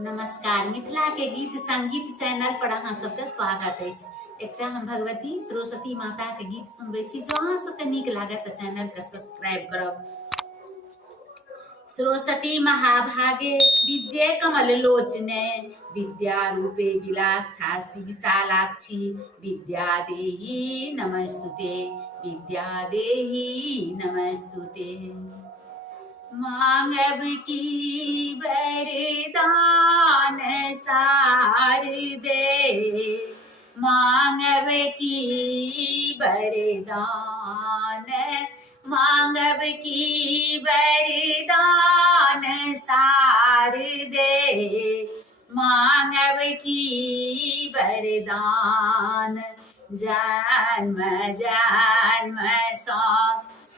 नमस्कार। मिथिला के गीत संगीत चैनल पर अहाँ सबके स्वागत है। एकटा हम भगवती सरस्वती माता के गीत सुनबे छी। जो अहाँ सबके नीक लागे तो चैनल के सब्सक्राइब करब। सरस्वती महाभागे विद्ये कमल लोचने विद्या रूपे विलाक्षासी विशालाक्षी विद्या देहि नमस्तुते विद्या देहि नमस्तुते। मांगब की वरदान सार दे, मांगब की वरदान, मांगब की वरदान सार दे, मांगब की वरदान। जन्म जन्म सो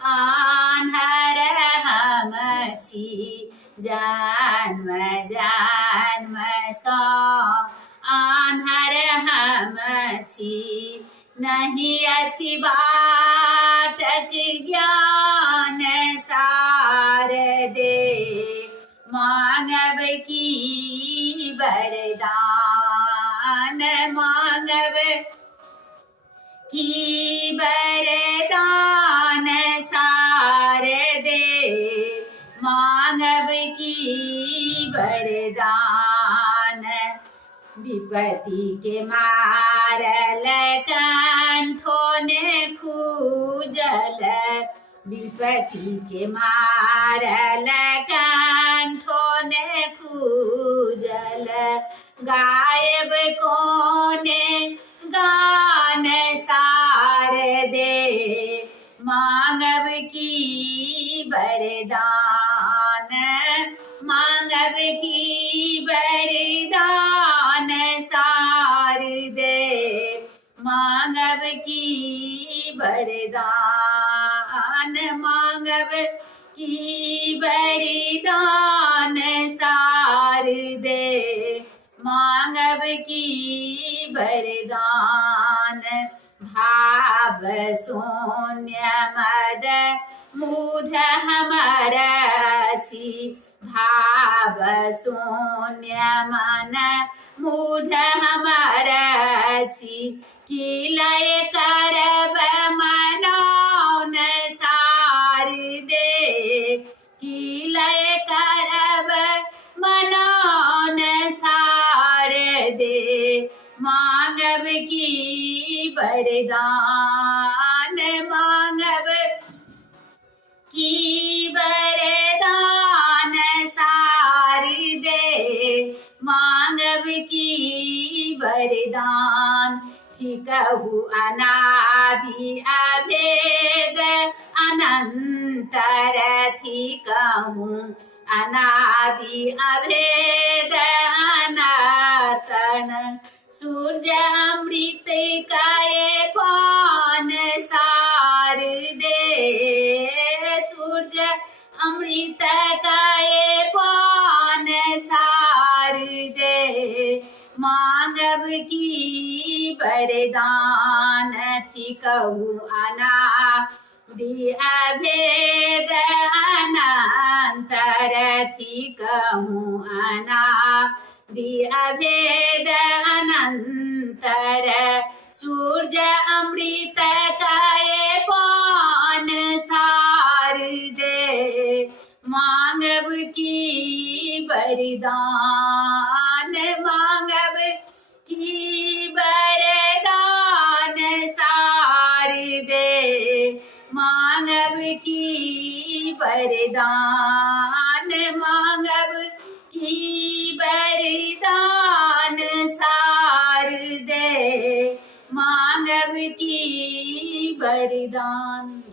आन्हर हम छी, जन्म जन्म सो आन्हर हम छी। नहीं अछि बाटक ज्ञान सार दे, मांगब की वरदान, मांगब की वरदान सार दे, मांगब की वरदान। विपत्ति के मारल कंठों ने खूजल, विपत्ति के मारल कंठों ने खूजल। गायब कोने गान सार दे, मांगब की वरदान, मांगब की वरदान सार दे, मांगब की वरदान, मांगब की वरदान सार दे, मांगब की वरदान। भाव शून्य मद मूढ़ हमर छी, भाव शून्य मन मूढ़ हमर छी। की लय करब मनौन सार दे, की लय करब मनौन सार दे, मांगब की वरदान, मांगब की वरदान सार दे, मांगब की वरदान। थिकहु अनादि अभेद अनंतर, थिकहु अनादि अभेद अनंतन। सूर्य अमृत काये पान सार दे, सूर्य अमृत काये पान सार दे, मांगब की वरदान। थिकहु अनादि अभेद अनंतर, थिकहु अनादि अभेद अनंतर। सूर्य अमृत काये पान सार दे, मांगब की वरदान, मांगब की वरदान सार दे, मांगब की वरदान, मांगब की वरदान सार दे, मांगब की वरदान।